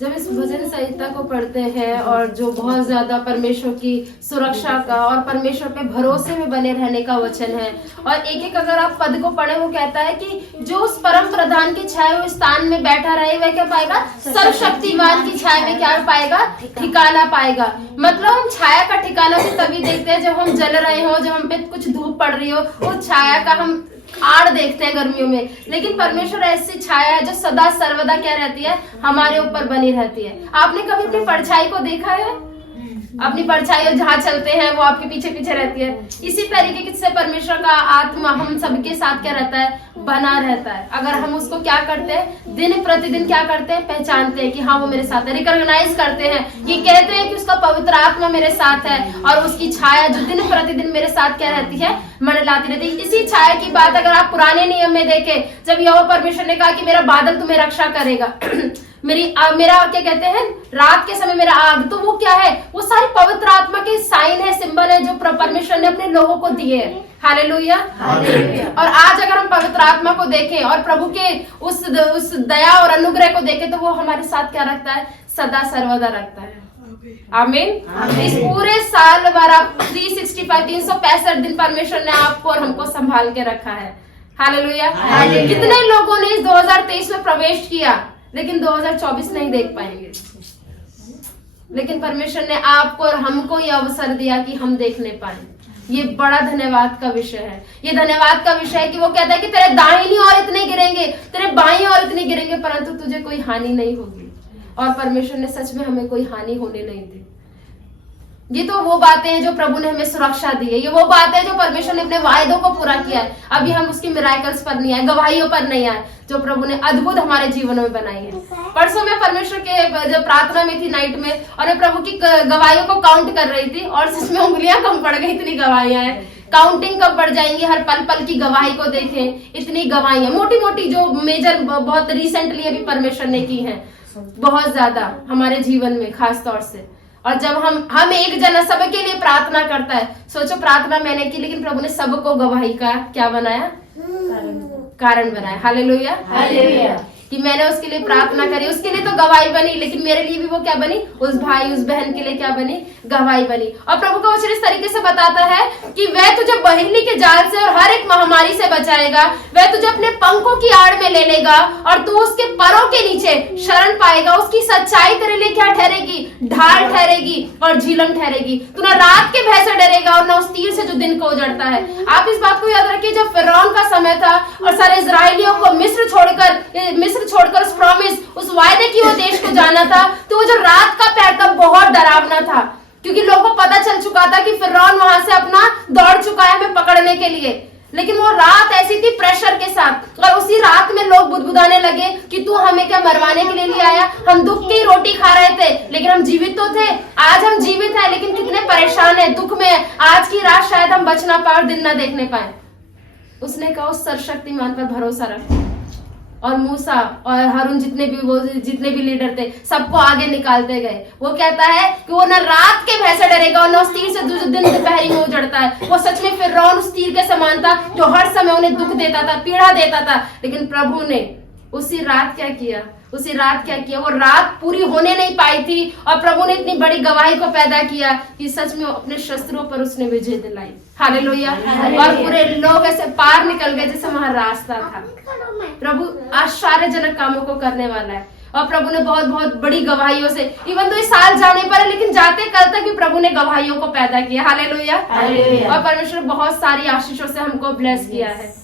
जब इस भजन संहिता को पढ़ते हैं और जो बहुत ज्यादा परमेश्वर की सुरक्षा का और परमेश्वर पे भरोसे में बने रहने का वचन है, और एक एक अगर आप पद को पढ़े, वो कहता है कि जो उस परम प्रधान के छाए हुए स्थान में बैठा रहे वह क्या पाएगा, सर्वशक्तिमान की छाया में क्या पाएगा, ठिकाना पाएगा। मतलब हम छाया का ठिकाना भी तभी देखते हैं जब हम जल रहे हो, जब हम पे कुछ धूप पड़ रही हो, वो छाया का हम आड़ देखते हैं गर्मियों में। लेकिन परमेश्वर ऐसी छाया है जो सदा सर्वदा क्या रहती है, हमारे ऊपर बनी रहती है। आपने कभी अपनी परछाई को देखा है? अपनी परछाई जहाँ चलते हैं वो आपके पीछे पीछे रहती है। इसी तरीके से परमेश्वर का आत्मा हम सबके साथ क्या रहता है, बना रहता है। अगर हम उसको क्या करते हैं, दिन प्रतिदिन क्या करते हैं, पहचानते हैं कि हाँ वो मेरे साथ है, रिकॉग्नाइज करते हैं, ये कहते हैं कि उसका पवित्र आत्मा मेरे साथ है और उसकी छाया जो दिन प्रतिदिन मेरे साथ क्या रहती है, मंडलाती रहती है। इसी छाया की बात अगर आप पुराने नियम में देखें, जब यहोवा परमेश्वर ने कहा कि मेरा बादल तुम्हें रक्षा करेगा मेरा क्या कहते हैं, रात के समय मेरा आग, तो वो क्या है, वो सारी पवित्र आत्मा के साइन है, सिंबल है जो परमेश्वर ने अपने लोगों को दिए हैं। हालेलुया। और आज अगर हम पवित्र आत्मा को देखें और प्रभु के उस दया और अनुग्रह को देखें, तो वो हमारे साथ क्या रखता है, सदा सर्वदा रखता है। आमीन। इस पूरे साल भर 365 दिन परमेश्वर ने आपको और हमको संभाल के रखा है। हालेलुया। कितने लोगों ने इस 2023 में प्रवेश किया लेकिन 2024 नहीं देख पाएंगे, लेकिन परमेश्वर ने आपको और हमको ये अवसर दिया कि हम देखने पाए। ये बड़ा धन्यवाद का विषय है। ये धन्यवाद का विषय है कि वो कहता है कि तेरे दाहिनी ओर इतने गिरेंगे, तेरे बाईं ओर इतने गिरेंगे, परंतु तुझे कोई हानि नहीं होगी। और परमेश्वर ने सच में हमें कोई हानि होने नहीं दी। ये तो वो बातें हैं जो प्रभु ने हमें सुरक्षा दी है, ये वो बातें हैं जो परमेश्वर ने अपने वायदों को पूरा किया है। अभी हम उसकी मिराकल्स पर नहीं आए, गवाहियों पर नहीं आए, जो प्रभु ने अद्भुत हमारे जीवन में बनाई है। परसों में परमेश्वर के जब प्रार्थना में थी नाइट में, और मैं प्रभु की गवाहियों को काउंट कर रही थी, और सच में उंगलियां कम पड़ गई, इतनी गवाहियां हैं। काउंटिंग कब पड़ जाएंगी, हर पल पल की गवाही को देखें, इतनी गवाहियां मोटी मोटी जो मेजर बहुत रिसेंटली अभी परमेश्वर ने की है, बहुत ज्यादा हमारे जीवन में खास तौर से। और जब हम एक जना सबके लिए प्रार्थना करता है, सोचो प्रार्थना मैंने की लेकिन प्रभु ने सबको गवाही का क्या बनाया, कारण बनाया। हालेलुया। हालेलुया। कि मैंने उसके लिए प्रार्थना करी, उसके लिए तो गवाही बनी, लेकिन मेरे लिए भी वो क्या बनी, उस भाई उस बहन के लिए क्या बनी, गवाही बनी। और प्रभु का वचन इस तरीके से बताता है कि वह तुझे बहेली के जाल से और हर एक महामारी से बचाएगा, वह तुझे अपने पंखों की आड़ में ले लेगा और तू उसके परों के नीचे शरण पाएगा। उसकी सच्चाई तेरे लिए क्या ठहरेगी, ढाल ठहरेगी और झीलम ठहरेगी। तू ना रात के भय से डरेगा और ना उस तीर से जो दिन को उजड़ता है। आप इस बात को याद रखिए, जब फिरौन का समय था और सारे इजराइलियों को मिस्र छोड़कर उस प्रॉमिस, उस वायदे की वो देश को जाना था, तो वो जो रात का पहर था बहुत डरावना था, क्योंकि लोगों को पता चल चुका था कि फिरौन वहां से अपना दौड़ चुका है हमें पकड़ने के लिए। लेकिन वो रात ऐसी थी प्रेशर के साथ, और उसी रात में लोग बुदबुदाने लगे कि तू हमें क्या मरवाने के लिए ले आया, हम दुख की रोटी खा रहे थे लेकिन हम जीवित तो थे। आज हम जीवित हैं लेकिन कितने परेशान हैं, दुख में, आज की रात शायद हम बच ना पाए और दिन ना देखने पाए। उसने कहा उस सर्वशक्तिमान पर भरोसा रखो। और मूसा और हारून जितने भी लीडर थे, सबको आगे निकालते गए। वो कहता है कि वो ना रात के भय से डरेगा और ना उस तीर से जो दिन दोपहरी में उजड़ता है। वो सच में फिरौन उस तीर के समान था जो हर समय उन्हें दुख देता था, पीड़ा देता था। लेकिन प्रभु ने उसी रात क्या किया, वो रात पूरी होने नहीं पाई थी और प्रभु ने इतनी बड़ी गवाही को पैदा किया कि सच में अपने शस्त्रों पर उसने विजय दिलाई। हालेलुया। और पूरे लोग ऐसे पार निकल गए जैसे वहां रास्ता था। प्रभु आश्चर्यजनक कामों को करने वाला है और प्रभु ने बहुत बहुत बड़ी गवाहियों से, इवन तो इस साल जाने पर है लेकिन जाते कल तक भी प्रभु ने गवाहियों को पैदा किया। हालेलुया। और परमेश्वर बहुत सारी आशीषों से हमको ब्लेस किया है।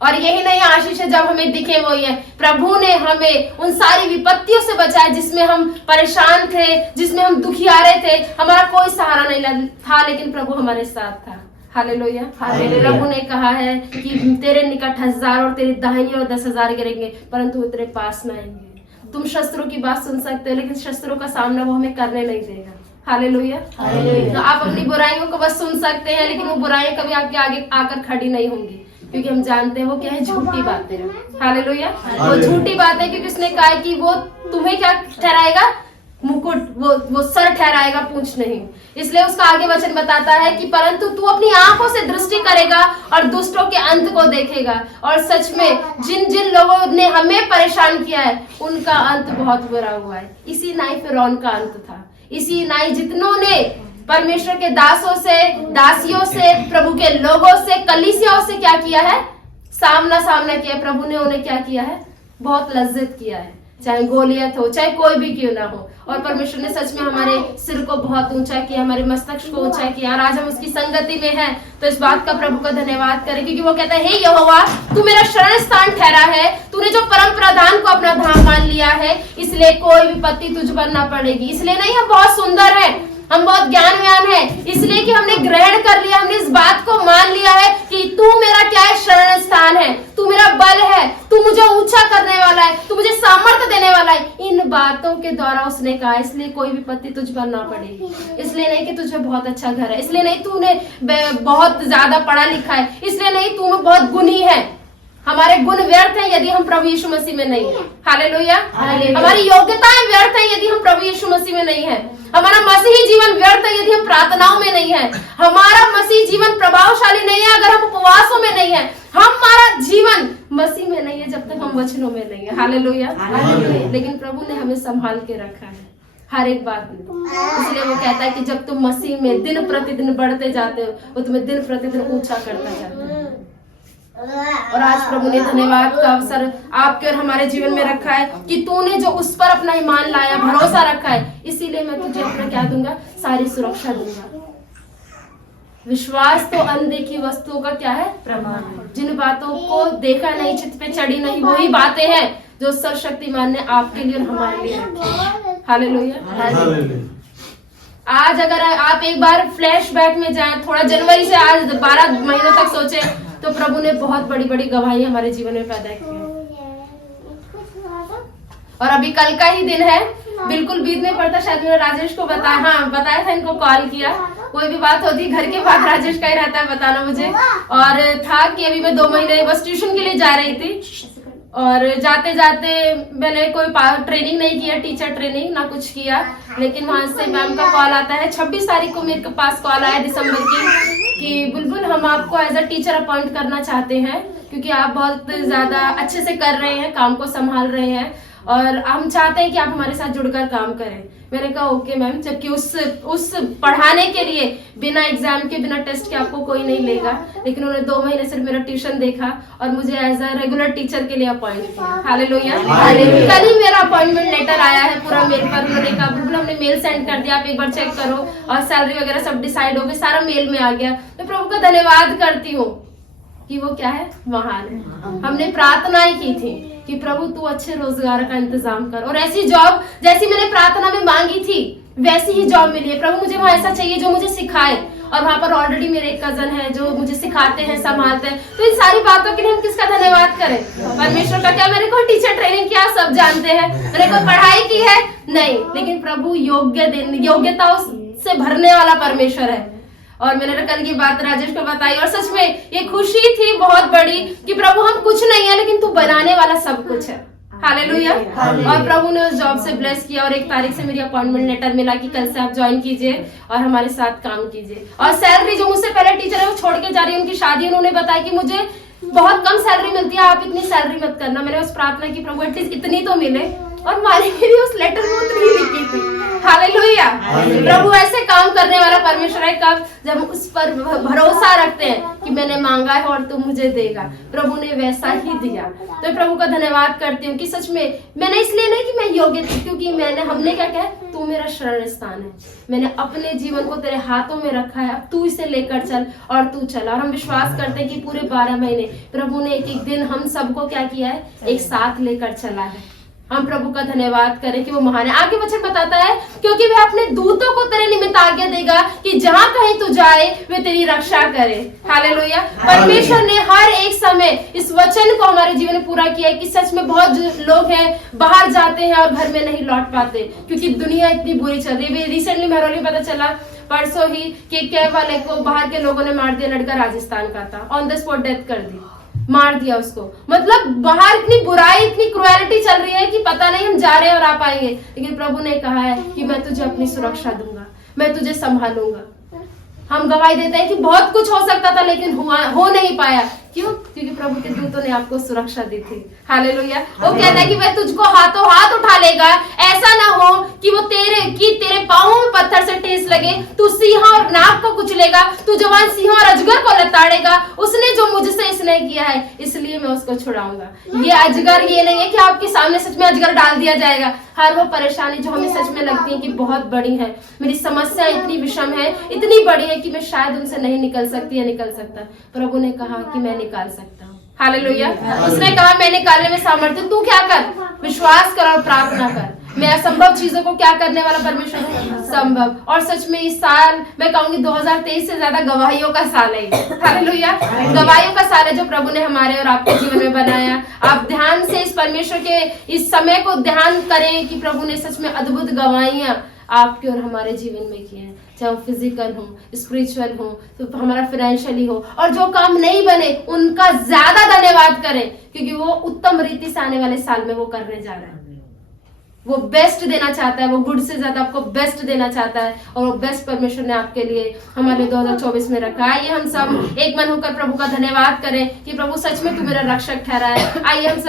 और यही नहीं आशीष है जब हमें दिखे वो ये, प्रभु ने हमें उन सारी विपत्तियों से बचाया जिसमें हम परेशान थे, जिसमें हम दुखियारे थे, हमारा कोई सहारा नहीं था, लेकिन प्रभु हमारे साथ था। हालेलुया। प्रभु ने कहा है कि तेरे निकट 1000 और तेरी दाहिनी और 10,000 गिरेंगे परंतु वो तेरे पास ना आएंगे। तुम शस्त्रों की बात सुन सकते हो लेकिन शस्त्रों का सामना वो हमें करने नहीं देगा। हालेलुया। तो आप अपनी बुराइयों को बस सुन सकते हैं लेकिन वो बुराइयां कभी आपके आगे आकर खड़ी नहीं होंगी, क्योंकि हम जानते हैं वो क्या है, झूठी बातें हैं। हालेलुया। वो झूठी बातें, क्योंकि उसने कहा कि वो तुम्हें क्या ठहराएगा, मुकुट, वो सर ठहराएगा, पूंछ नहीं। इसलिए उसका आगे वचन बताता है कि परंतु तू अपनी आंखों से दृष्टि करेगा और दुष्टों के अंत को देखेगा। और सच में जिन जिन लोगों ने हमें परेशान किया है उनका अंत बहुत बुरा हुआ है। इसी नाई फिरौन का अंत था, इसी नाई जितनों ने परमेश्वर के दासों से, दासियों से, प्रभु के लोगों से, कलीसियाओं से क्या किया है, सामना किया। प्रभु ने उन्हें क्या किया है, बहुत लज्जित किया है, चाहे गोलियत हो, चाहे कोई भी क्यों ना हो। और परमेश्वर ने सच में हमारे सिर को बहुत ऊंचा किया, हमारे मस्तक को ऊंचा किया, और आज हम उसकी संगति में हैं। तो इस बात का प्रभु का धन्यवाद करें, क्योंकि वो कहता है, हे यहोवा, तू मेरा शरण स्थान ठहरा है, तूने जो परम प्रधान को अपना धाम मान लिया है, इसलिए कोई विपत्ति तुझ पर ना पड़ेगी। इसलिए नहीं हम बहुत सुंदर हैं, हम बहुत ज्ञानवान हैं, इसलिए कि हमने ग्रहण कर लिया, हमने इस बात को मान लिया है कि तू मेरा क्या है, शरण स्थान है, तू मेरा बल है, तू मुझे ऊंचा करने वाला है, तू मुझे सामर्थ्य देने वाला है। इन बातों के द्वारा उसने कहा, इसलिए कोई विपत्ति तुझ पर ना पड़ेगी। इसलिए नहीं कि तुझे बहुत अच्छा घर है, इसलिए नहीं तूने बहुत ज्यादा पढ़ा लिखा है, इसलिए नहीं तू बहुत गुणी है। हमारे गुण व्यर्थ हैं यदि हम प्रभु यीशु मसीह में नहीं है। हालेलुया। हमारी योग्यताएं व्यर्थ हैं यदि हम प्रभु यीशु मसीह में नहीं है। हमारा मसीही जीवन व्यर्थ है यदि हम प्रार्थनाओं में नहीं है। हमारा मसीही जीवन प्रभावशाली नहीं है अगर हम उपवासों में नहीं है। हमारा जीवन मसीह में नहीं है जब तक हम वचनों में नहीं है। हालेलुया। लेकिन प्रभु ने हमें संभाल के रखा है हर एक बात में। इसलिए वो कहता है कि जब तुम मसीह में दिन प्रतिदिन बढ़ते जाते हो, वो तुम्हें दिन प्रतिदिन ऊंचा करता जाता है। और आज प्रभु ने धन्यवाद का अवसर आपके और हमारे जीवन में रखा है कि तूने जो उस पर अपना ईमान लाया, भरोसा रखा है, इसीलिए मैं तुझे अपना क्या दूंगा, सारी सुरक्षा दूंगा। विश्वास तो अनदेखी वस्तुओं का क्या है, प्रमाण। जिन बातों को देखा नहीं, चित्त पे चढ़ी नहीं, वही बातें हैं जो सर्वशक्तिमान ने आपके लिए और हमारे लिए रखी। हालेलुया। आज अगर आप एक बार फ्लैशबैक में जाएं, थोड़ा जनवरी से आज 12 महीनों तक सोचे, तो प्रभु ने बहुत बड़ी बड़ी गवाही हमारे जीवन में पैदा की है। और अभी कल का ही दिन है, बिल्कुल बीत नहीं पड़ता। शायद मैंने राजेश को बताया था, इनको कॉल किया, कोई भी बात होती घर के बाद राजेश का ही रहता है बताना मुझे। और था कि अभी मैं 2 महीने बस ट्यूशन के लिए जा रही थी, और जाते जाते मैंने कोई ट्रेनिंग नहीं किया, टीचर ट्रेनिंग ना कुछ किया, लेकिन वहां से मैम का कॉल आता है। 26 तारीख को मेरे पास कॉल आया दिसंबर की कि बुलबुल हम आपको एज अ टीचर अपॉइंट करना चाहते हैं, क्योंकि आप बहुत ज्यादा अच्छे से कर रहे हैं, काम को संभाल रहे हैं, और हम चाहते हैं कि आप हमारे साथ जुड़कर काम करें। मैंने कहा ओके मैम, जबकि उस पढ़ाने के लिए बिना एग्जाम के, बिना टेस्ट के आपको कोई नहीं लेगा, लेकिन उन्होंने 2 महीने सिर्फ मेरा ट्यूशन देखा और मुझे एज अ रेगुलर टीचर के लिए अपॉइंट किया। हालेलुया। कल ही मेरा अपॉइंटमेंट लेटर आया है पूरा मेल पर। उन्होंने कहा बिल्कुल हमने मेल सेंड कर दिया, आप एक बार चेक करो, और सैलरी वगैरह सब डिसाइड हो गई, सारा मेल में आ गया। मैं प्रभु का धन्यवाद करती हूँ कि वो क्या है, महान है। हमने प्रार्थनाएं की थी कि प्रभु तू अच्छे रोजगार का इंतजाम कर, और ऐसी जॉब जैसी मैंने प्रार्थना में मांगी थी वैसी ही जॉब मिली है। प्रभु मुझे वहां ऐसा चाहिए जो मुझे सिखाए, और वहां पर ऑलरेडी मेरे एक कजन है जो मुझे सिखाते हैं, संभालते हैं। तो इन सारी बातों के लिए हम किसका धन्यवाद करें, परमेश्वर का। क्या मैंने कोई टीचर ट्रेनिंग किया, सब जानते हैं, मैंने कोई पढ़ाई की है नहीं, लेकिन प्रभु योग्यता से भरने वाला परमेश्वर है। और मैंने कल ये बात राजेश को बताई, और सच में ये खुशी थी बहुत बड़ी कि प्रभु हम कुछ नहीं है लेकिन तू बनाने वाला सब कुछ है। हालेलुया। और प्रभु ने उस जॉब से ब्लेस किया, और 1 तारीख से मेरी अपॉइंटमेंट लेटर मिला कि कल से आप ज्वाइन कीजिए और हमारे साथ काम कीजिए। और सैलरी जो मुझसे पहले टीचर है वो छोड़ के जा रही है, उनकी शादी, उन्होंने बताया कि मुझे बहुत कम सैलरी मिलती है, आप इतनी सैलरी मत करना। मैंने उस प्रार्थना की प्रभु एटलीस्ट इतनी तो मिले, और मालिक ने भी उस लेटर में उतनी लिखी थी। हालेलुया। प्रभु ऐसे काम करने वाला परमेश्वर है, कब जब हम उस पर भरोसा रखते हैं कि मैंने मांगा है और तू मुझे देगा। प्रभु ने वैसा ही दिया। तो प्रभु का धन्यवाद करती हूँ कि सच में मैंने इसलिए नहीं कि मैं योग्य थी, क्योंकि हमने क्या कहा, तू मेरा शरण स्थान है, मैंने अपने जीवन को तेरे हाथों में रखा है, अब तू इसे लेकर चल और तू चला। और हम विश्वास करते हैं कि पूरे 12 महीने प्रभु ने एक दिन हम सबको क्या किया है, एक साथ लेकर चला है। हम प्रभु का धन्यवाद करें कि वो महान है। आगे वचन बताता है, क्योंकि वह अपने दूतों को तेरे निमित्त आज्ञा देगा कि जहां कहीं तू जाए वे तेरी रक्षा करे। हालेलुया। परमेश्वर ने हर एक समय इस वचन को हमारे जीवन में पूरा किया है कि सच में बहुत लोग हैं बाहर जाते हैं और घर में नहीं लौट पाते, क्योंकि दुनिया इतनी बुरी चल रही है। रिसेंटली मेरे पता चला परसों ही कि कैब वाले को बाहर के लोगों ने मार दिया, लड़का राजस्थान का था, ऑन द स्पॉट डेथ कर दी। मार दिया उसको। मतलब बाहर इतनी बुराई, इतनी क्रुएलिटी चल रही है कि पता नहीं हम जा रहे हैं और आ पाएंगे, लेकिन प्रभु ने कहा है कि मैं तुझे अपनी सुरक्षा दूंगा, मैं तुझे संभालूंगा। हम गवाही देते हैं कि बहुत कुछ हो सकता था लेकिन हो नहीं पाया। क्यों? क्योंकि प्रभु के दूतों ने आपको सुरक्षा दी थी। हालेलुया। वो कहता है कि वह तुझको हाथों हाथ उठा लेगा, ऐसा ना हो कि वो तेरे पांवों में पत्थर से ठेस लगे, तू सिंह और नाग को कुचलेगा, तू जवान सिंह और अजगर को लताड़ेगा। उसने जो मुझसे स्नेह किया है इसलिए मैं उसको छुड़ाऊंगा। ये अजगर ये नहीं है कि आपके सामने सच में अजगर डाल दिया जाएगा। हर वो परेशानी जो हमें सच में लगती है कि बहुत बड़ी है, मेरी समस्या इतनी विषम है, इतनी बड़ी है कि मैं शायद उनसे नहीं निकल सकती या निकल सकता, प्रभु ने कहा कि मैं निकाल सकता हूँ। हालेलुया। उसने कहा मैं निकालने में सामर्थ्य, तू क्या कर, विश्वास कर और प्रार्थना कर। मैं असंभव चीजों को क्या करने वाला परमेश्वर हूँ, संभव। और सच में इस साल मैं कहूंगी 2023 से ज्यादा गवाहियों का साल है। हालेलुया। गवाहियों का साल है जो प्रभु ने हमारे और आपके जीवन में बनाया। आप ध्यान से इस परमेश्वर के इस समय को ध्यान करें कि प्रभु ने सच में अद्भुत गवाहियां आपके और हमारे जीवन में किए हैं, चाहे वो फिजिकल हो, स्पिरिचुअल हो, तो हमारा फाइनेंशियली हो। और जो काम नहीं बने उनका ज्यादा धन्यवाद करें, क्योंकि वो उत्तम रीति से आने वाले साल में वो करने जा रहा है। वो बेस्ट देना चाहता है, वो गुड से ज्यादा आपको बेस्ट देना चाहता है, और वो बेस्ट परमेश्वर ने आपके लिए हमारे 2024 में रखा है। आइए हम सब एक मन होकर प्रभु का धन्यवाद करें कि प्रभु सच में तू मेरा रक्षक ठहरा है। आइए हम सब